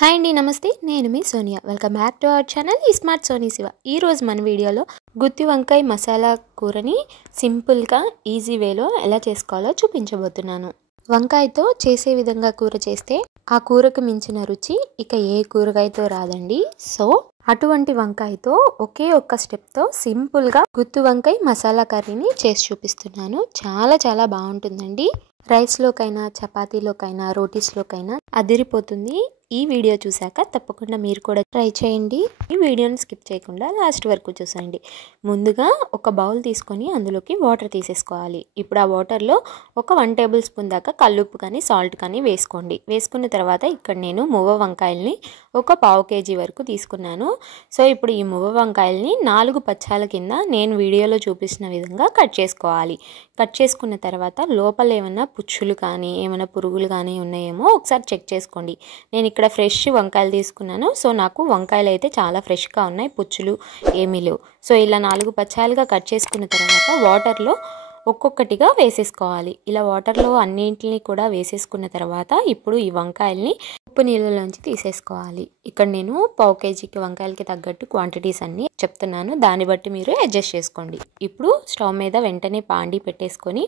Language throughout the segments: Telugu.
హాయ్ అండి, నమస్తే. నేను మీ Sonia. Welcome back to our channel smart Soni Shiva. ఈరోజు మన వీడియోలో గుత్తి వంకాయ మసాలా కూరని సింపుల్గా ఈజీ వేలో ఎలా చేసుకోవాలో చూపించబోతున్నాను. వంకాయతో చేసే విధంగా కూర చేస్తే ఆ కూరకు మించిన రుచి ఇక ఏ కూరగాయతో రాదండి. సో అటువంటి వంకాయతో ఒకే ఒక్క స్టెప్తో సింపుల్గా గుత్తి వంకాయ మసాలా కర్రీని చేసి చూపిస్తున్నాను. చాలా బాగుంటుందండి. రైస్లోకైనా, చపాతీలోకైనా, రోటీస్లోకైనా అదిరిపోతుంది. ఈ వీడియో చూశాక తప్పకుండా మీరు కూడా ట్రై చేయండి. ఈ వీడియోని స్కిప్ చేయకుండా లాస్ట్ వరకు చూసేయండి. ముందుగా ఒక బౌల్ తీసుకొని అందులోకి వాటర్ తీసేసుకోవాలి. ఇప్పుడు ఆ వాటర్లో ఒక 1 టేబుల్ స్పూన్ దాకా కల్లుప్పు కానీ సాల్ట్ కానీ వేసుకోండి. వేసుకున్న తర్వాత ఇక్కడ నేను మువ్వ వంకాయల్ని ఒక 1/2 kg వరకు తీసుకున్నాను. సో ఇప్పుడు ఈ మువ్వ వంకాయల్ని 4 పచ్చాల కింద నేను వీడియోలో చూపించిన విధంగా కట్ చేసుకోవాలి. కట్ చేసుకున్న తర్వాత లోపల ఏమైనా పుచ్చులు కానీ ఏమైనా పురుగులు కానీ ఉన్నాయేమో ఒకసారి చెక్ చేసుకోండి. నేను ఇక్కడ ఫ్రెష్ వంకాయలు తీసుకున్నాను. సో నాకు వంకాయలు అయితే చాలా ఫ్రెష్గా ఉన్నాయి, పుచ్చులు ఏమీ లేవు. సో ఇలా 4 పచ్చాలుగా కట్ చేసుకున్న తర్వాత వాటర్లో ఒక్కొక్కటిగా వేసేసుకోవాలి. ఇలా వాటర్లో అన్నింటినీ కూడా వేసేసుకున్న తర్వాత ఇప్పుడు ఈ వంకాయల్ని ఉప్పు నీళ్ళలోంచి తీసేసుకోవాలి. ఇక్కడ నేను 1/2 kgకి వంకాయలకి తగ్గట్టు క్వాంటిటీస్ అన్నీ చెప్తున్నాను. దాన్ని బట్టి మీరు అడ్జస్ట్ చేసుకోండి. ఇప్పుడు స్టవ్ మీద వెంటనే పాండి పెట్టేసుకొని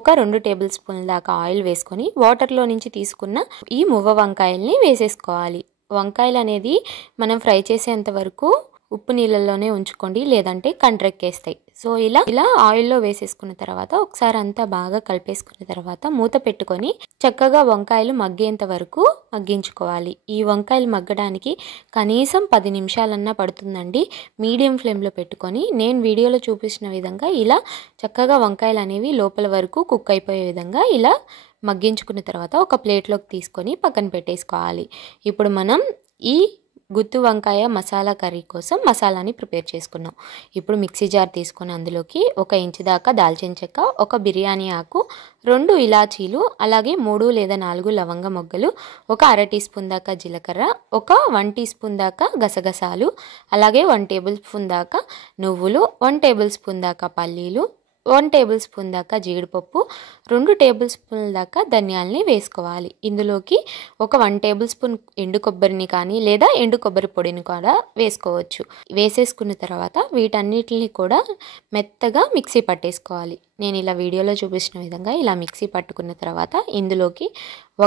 ఒక 2 టేబుల్ స్పూన్ల దాకా ఆయిల్ వేసుకొని వాటర్లో నుంచి తీసుకున్న ఈ మువ్వ వంకాయల్ని వేసేసుకోవాలి. వంకాయలు అనేది మనం ఫ్రై చేసేంత వరకు ఉప్పు నీళ్ళల్లోనే ఉంచుకోండి, లేదంటే కండ్రెక్కేస్తాయి. సో ఇలా ఆయిల్లో వేసేసుకున్న తర్వాత ఒకసారి అంతా బాగా కలిపేసుకున్న తర్వాత మూత పెట్టుకొని చక్కగా వంకాయలు మగ్గేంత వరకు మగ్గించుకోవాలి. ఈ వంకాయలు మగ్గడానికి కనీసం 10 నిమిషాలన్నా పడుతుందండి. మీడియం ఫ్లేమ్లో పెట్టుకొని నేను వీడియోలో చూపించిన విధంగా ఇలా చక్కగా వంకాయలు అనేవి లోపల వరకు కుక్ అయిపోయే విధంగా ఇలా మగ్గించుకున్న తర్వాత ఒక ప్లేట్లోకి తీసుకొని పక్కన పెట్టేసుకోవాలి. ఇప్పుడు మనం ఈ గుత్తి వంకాయ మసాలా కర్రీ కోసం మసాలాని ప్రిపేర్ చేసుకున్నాం. ఇప్పుడు మిక్సీ జార్ తీసుకొని అందులోకి 1 ఇంచు దాకా దాల్చిన చెక్క, ఒక బిర్యానీ ఆకు, 2 ఇలాచీలు, అలాగే 3 లేదా 4 లవంగ మొగ్గలు, ఒక 1/2 టీ స్పూన్ దాకా జీలకర్ర, ఒక 1 టీ స్పూన్ దాకా గసగసాలు, అలాగే 1 టేబుల్ స్పూన్ దాకా నువ్వులు, 1 టేబుల్ స్పూన్ దాకా పల్లీలు, 1 టేబుల్ స్పూన్ దాకా జీడిపప్పు, 2 టేబుల్ స్పూన్ల దాకా ధనియాలని వేసుకోవాలి. ఇందులోకి ఒక 1 టేబుల్ స్పూన్ ఎండు కొబ్బరిని కానీ లేదా ఎండు కొబ్బరి పొడిని కూడా వేసుకోవచ్చు. వేసేసుకున్న తర్వాత వీటన్నిటిని కూడా మెత్తగా మిక్సీ పట్టేసుకోవాలి. నేను ఇలా వీడియోలో చూపించిన విధంగా ఇలా మిక్సీ పట్టుకున్న తర్వాత ఇందులోకి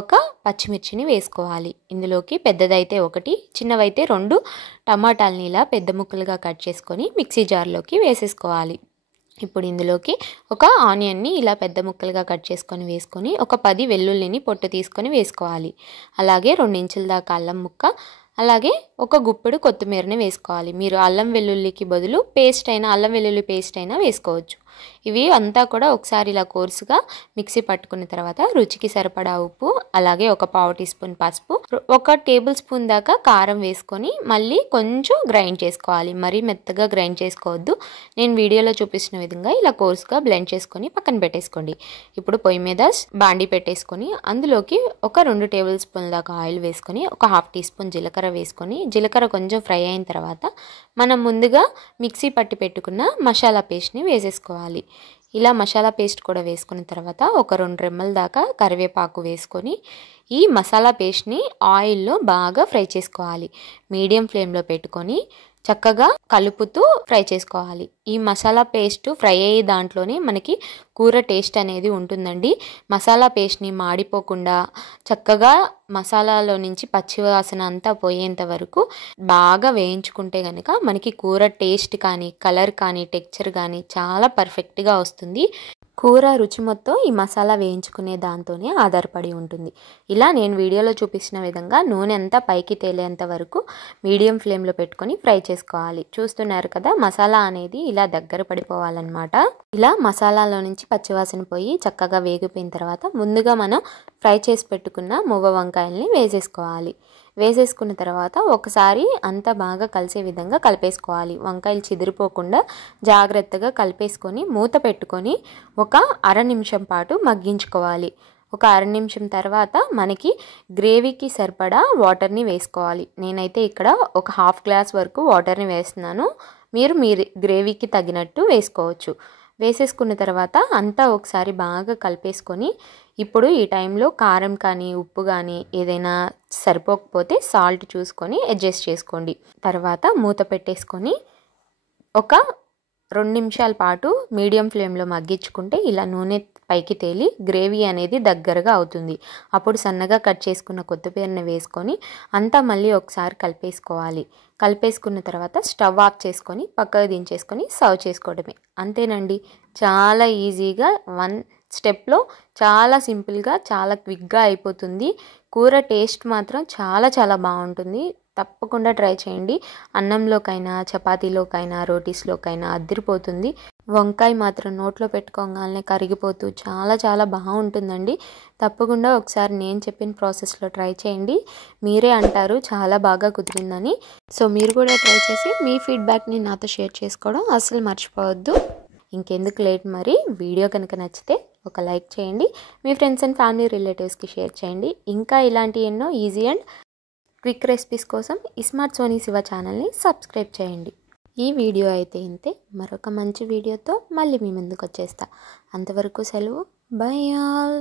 ఒక పచ్చిమిర్చిని వేసుకోవాలి. ఇందులోకి పెద్దదైతే 1, చిన్నవైతే 2 టమాటాలని ఇలా పెద్ద ముక్కలుగా కట్ చేసుకొని మిక్సీ జార్లోకి వేసేసుకోవాలి. ఇప్పుడు ఇందులోకి ఒక ఆనియన్ని ఇలా పెద్ద ముక్కలుగా కట్ చేసుకొని వేసుకొని ఒక 10 వెల్లుల్లిని పొట్టు తీసుకొని వేసుకోవాలి. అలాగే 2 ఇంచుల దాకా అల్లం ముక్క, అలాగే ఒక గుప్పెడు కొత్తిమీరని వేసుకోవాలి. మీరు అల్లం వెల్లుల్లికి బదులు అల్లం వెల్లుల్లి పేస్ట్ అయినా వేసుకోవచ్చు. ఇవి అంతా కూడా ఒకసారి ఇలా కోర్సుగా మిక్సీ పట్టుకున్న తర్వాత రుచికి సరిపడా ఉప్పు, అలాగే ఒక 1/2 టీ స్పూన్ పసుపు, 1 టేబుల్ స్పూన్ దాకా కారం వేసుకొని మళ్ళీ కొంచెం గ్రైండ్ చేసుకోవాలి. మరీ మెత్తగా గ్రైండ్ చేసుకోవద్దు. నేను వీడియోలో చూపించిన విధంగా ఇలా కోర్సుగా బ్లెండ్ చేసుకొని పక్కన పెట్టేసుకోండి. ఇప్పుడు పొయ్యి మీద బాండి పెట్టేసుకొని అందులోకి ఒక 2 టేబుల్ స్పూన్ల దాకా ఆయిల్ వేసుకొని ఒక 1/2 టీ స్పూన్ జీలకర్ర వేసుకొని జీలకర్ర కొంచెం ఫ్రై అయిన తర్వాత మనం ముందుగా మిక్సీ పట్టి పెట్టుకున్న మసాలా పేస్ట్ని వేసేసుకోవాలి. ఇలా మసాలా పేస్ట్ కూడా వేసుకున్న తర్వాత ఒక 2 రెమ్మల దాకా కరివేపాకు వేసుకొని ఈ మసాలా పేస్ట్ని ఆయిల్లో బాగా ఫ్రై చేసుకోవాలి. మీడియం ఫ్లేమ్లో పెట్టుకొని చక్కగా కలుపుతూ ఫ్రై చేసుకోవాలి. ఈ మసాలా పేస్ట్ ఫ్రై అయ్యే దాంట్లోనే మనకి కూర టేస్ట్ అనేది ఉంటుందండి. మసాలా పేస్ట్ని మాడిపోకుండా చక్కగా మసాలాలో నుంచి పచ్చివాసన అంతా పోయేంత వరకు బాగా వేయించుకుంటే కనుక మనకి కూర టేస్ట్ కానీ, కలర్ కానీ, టెక్స్చర్ కానీ చాలా పర్ఫెక్ట్గా వస్తుంది. కూర రుచి మొత్తం ఈ మసాలా వేయించుకునే దాంతోనే ఆధారపడి ఉంటుంది. ఇలా నేను వీడియోలో చూపించిన విధంగా నూనె అంతా పైకి తేలేంత వరకు మీడియం ఫ్లేమ్లో పెట్టుకొని ఫ్రై చేసుకోవాలి. చూస్తున్నారు కదా, మసాలా అనేది ఇలా దగ్గర పడిపోవాలన్నమాట. ఇలా మసాలాలో నుంచి పచ్చివాసన పోయి చక్కగా వేగిపోయిన తర్వాత ముందుగా మనం ఫ్రై చేసి పెట్టుకున్న మువ్వ వంకాయల్ని వేసేసుకోవాలి. వేసేసుకున్న తర్వాత ఒకసారి అంతా బాగా కలిసే విధంగా కలిపేసుకోవాలి. వంకాయలు చిదిరిపోకుండా జాగ్రత్తగా కలిపేసుకొని మూత పెట్టుకొని ఒక 1/2 నిమిషం పాటు మగ్గించుకోవాలి. ఒక 1/2 నిమిషం తర్వాత మనకి గ్రేవీకి సరిపడా వాటర్ని వేసుకోవాలి. నేనైతే ఇక్కడ ఒక 1/2 గ్లాస్ వరకు వాటర్ని వేస్తున్నాను. మీరు గ్రేవీకి తగినట్టు వేసుకోవచ్చు. వేసేసుకున్న తర్వాత అంతా ఒకసారి బాగా కలిపేసుకొని ఇప్పుడు ఈ టైంలో కారం కానీ ఉప్పు కానీ ఏదైనా సరిపోకపోతే సాల్ట్ చూసుకొని అడ్జస్ట్ చేసుకోండి. తర్వాత మూత పెట్టేసుకొని ఒక 2 నిమిషాల పాటు మీడియం ఫ్లేమ్లో మగ్గించుకుంటే ఇలా నూనె పైకి తేలి గ్రేవీ అనేది దగ్గరగా అవుతుంది. అప్పుడు సన్నగా కట్ చేసుకున్న కొత్తిమీరని వేసుకొని అంతా మళ్ళీ ఒకసారి కలిపేసుకోవాలి. కలిపేసుకున్న తర్వాత స్టవ్ ఆఫ్ చేసుకొని పక్కకు దించేసుకొని సర్వ్ చేసుకోవడమే. అంతేనండి, చాలా ఈజీగా 1 స్టెప్లో చాలా సింపుల్గా చాలా క్విక్గా అయిపోతుంది. కూర టేస్ట్ మాత్రం చాలా చాలా బాగుంటుంది. తప్పకుండా ట్రై చేయండి. అన్నంలోకైనా చపాతీలోకైనా రోటీస్లోకైనా అదిరిపోతుంది. వంకాయ మాత్రం నోట్లో పెట్టుకోగానే కరిగిపోతూ చాలా చాలా బాగుంటుందండి. తప్పకుండా ఒకసారి నేను చెప్పిన ప్రాసెస్లో ట్రై చేయండి. మీరే అంటారు చాలా బాగా కుదిరిందని. సో మీరు కూడా ట్రై చేసి మీ ఫీడ్బ్యాక్ని నాతో షేర్ చేసుకోవడం అసలు మర్చిపోవద్దు. ఇంకెందుకు లేట్, మరి వీడియో కనుక నచ్చితే ఒక లైక్ చేయండి. మీ ఫ్రెండ్స్ అండ్ ఫ్యామిలీ రిలేటివ్స్కి షేర్ చేయండి. ఇంకా ఇలాంటి ఎన్నో ఈజీ అండ్ క్విక్ రెసిపీస్ కోసం స్మార్ట్ సోనీ శివ ఛానల్ని సబ్స్క్రైబ్ చేయండి. ఈ వీడియో అయితే ఇంతే. మరొక మంచి వీడియోతో మళ్ళీ మీ ముందుకు వచ్చేస్తా. అంతవరకు సెలవు. By all.